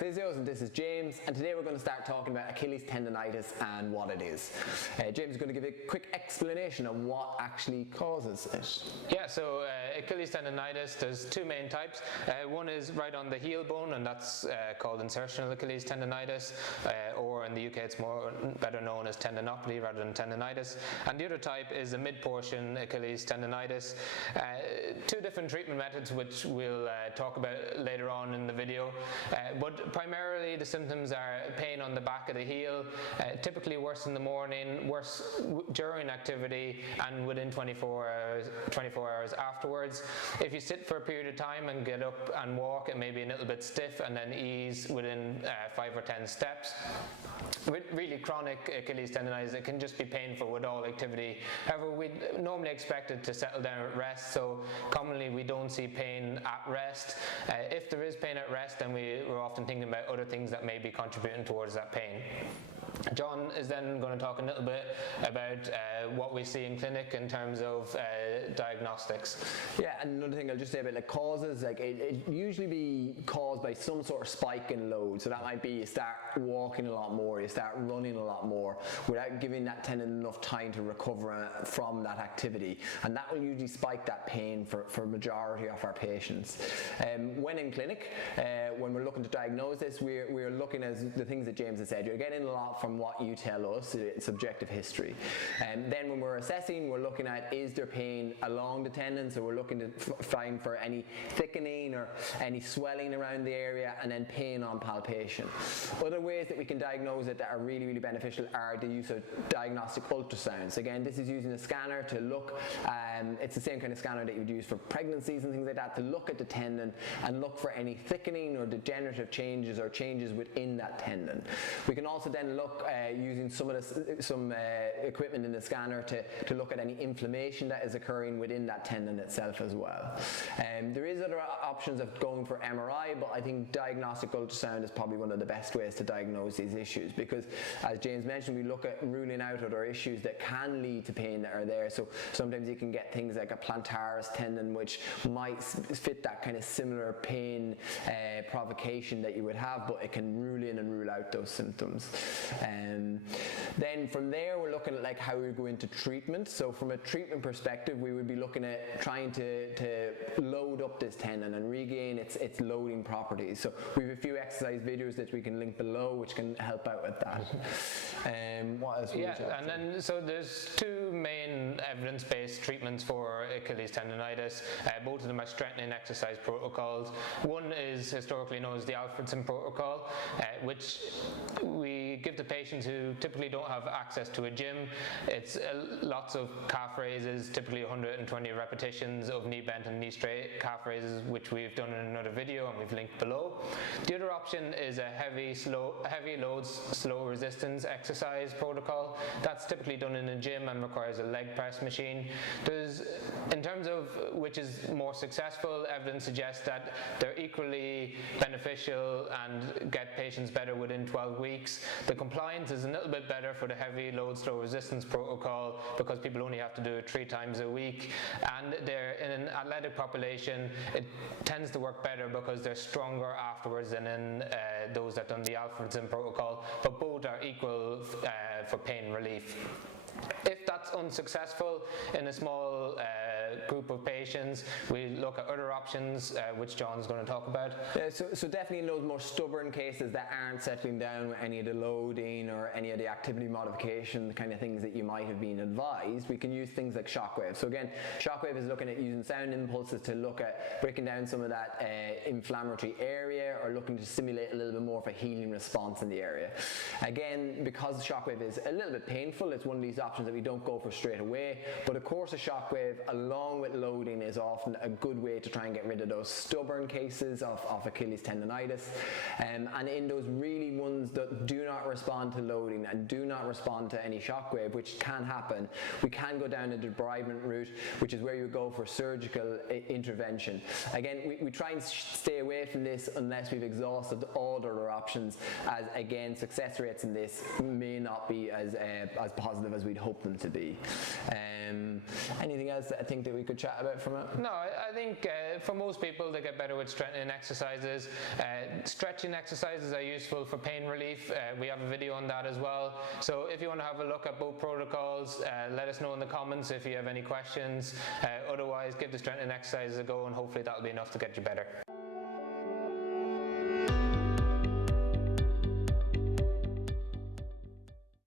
Physios, and this is James, and today we're going to start talking about Achilles tendonitis and what it is. James is going to give a quick explanation of what actually causes it. Yeah, so Achilles tendonitis, there's two main types. One is right on the heel bone, and that's called insertional Achilles tendonitis, or in the UK it's better known as tendinopathy rather than tendonitis. And the other type is the mid-portion Achilles tendonitis. Two different treatment methods which we'll talk about later on in the video. But primarily the symptoms are pain on the back of the heel, typically worse in the morning, worse during activity, and within 24 hours afterwards. If you sit for a period of time and get up and walk, it may be a little bit stiff and then ease within 5 or 10 steps. With really chronic Achilles tendonitis, it can just be painful with all activity. However, we normally expect it to settle down at rest, so commonly we don't see pain at rest. If there is pain at rest, then we're often thinking about other things that may be contributing towards that pain. John is then going to talk a little bit about what we see in clinic in terms of diagnostics. Yeah, and another thing I'll just say about causes, it usually be caused by some sort of spike in load. So that might be you start walking a lot more, you start running a lot more without giving that tendon enough time to recover from that activity, and that will usually spike that pain for majority of our patients. When in clinic, when we're looking to diagnose this, we're looking at the things that James has said. You're getting a lot from what you tell us, subjective history. And then when we're assessing, we're looking at, is there pain along the tendon? So we're looking to find for any thickening or any swelling around the area, and then pain on palpation. Other ways that we can diagnose it that are really, really beneficial are the use of diagnostic ultrasounds. Again, this is using a scanner to look, it's the same kind of scanner that you would use for pregnancies and things like that, to look at the tendon and look for any thickening or degenerative changes or changes within that tendon. We can also then look using some equipment in the scanner to look at any inflammation that is occurring within that tendon itself as well. There is other options of going for MRI, but I think diagnostic ultrasound is probably one of the best ways to diagnose these issues, because as James mentioned, we look at ruling out other issues that can lead to pain that are there. So sometimes you can get things like a plantaris tendon which might fit that kind of similar pain provocation that you would have, but it can rule in and rule out those symptoms. Then from there we're looking at how we go into treatment. So from a treatment perspective, we would be looking at trying to load up this tendon and regain its loading properties. So we have a few exercise videos that we can link below which can help out with that. What else? And then so there's two main evidence-based treatments for Achilles tendonitis. Both of them are strengthening exercise protocols. One is historically known as the Alfredson protocol, which we give to patients who typically don't have access to a gym. It's lots of calf raises, typically 120 repetitions of knee bent and knee straight calf raises, which we've done in another video and we've linked below. The other option is a heavy loads, slow resistance exercise protocol. That's typically done in a gym and requires a leg press machine. In terms of which is more successful, evidence suggests that they're equally beneficial and get patients better within 12 weeks. The compliance is a little bit better for the heavy load slow resistance protocol because people only have to do it 3 times a week, and they're in an athletic population. It tends to work better because they're stronger afterwards than in those that done the Alfredson protocol, but both are equal for pain relief. If that's unsuccessful in a small group of patients, we look at other options, which John's going to talk about. So definitely in those more stubborn cases that aren't settling down with any of the loading or any of the activity modification, the kind of things that you might have been advised, we can use things like shockwave. So again, shockwave is looking at using sound impulses to look at breaking down some of that inflammatory area, or looking to stimulate a little bit more of a healing response in the area. Again, because shockwave is a little bit painful, it's one of these options that we don't go for straight away, but a course of shockwave along with loading is often a good way to try and get rid of those stubborn cases of Achilles tendonitis, and in those really ones that do not respond to loading and do not respond to any shockwave, which can happen, we can go down a debridement route, which is where you go for surgical intervention. Again, we try and stay away from this unless we've exhausted all other options, as again success rates in this may not be as positive as we'd hope them to be. Anything else that I think that we could chat about from it? No, I think for most people they get better with strengthening exercises. Stretching exercises are useful for pain relief. We have a video on that as well. So if you want to have a look at both protocols, let us know in the comments if you have any questions. Otherwise, give the strengthening exercises a go and hopefully that'll be enough to get you better.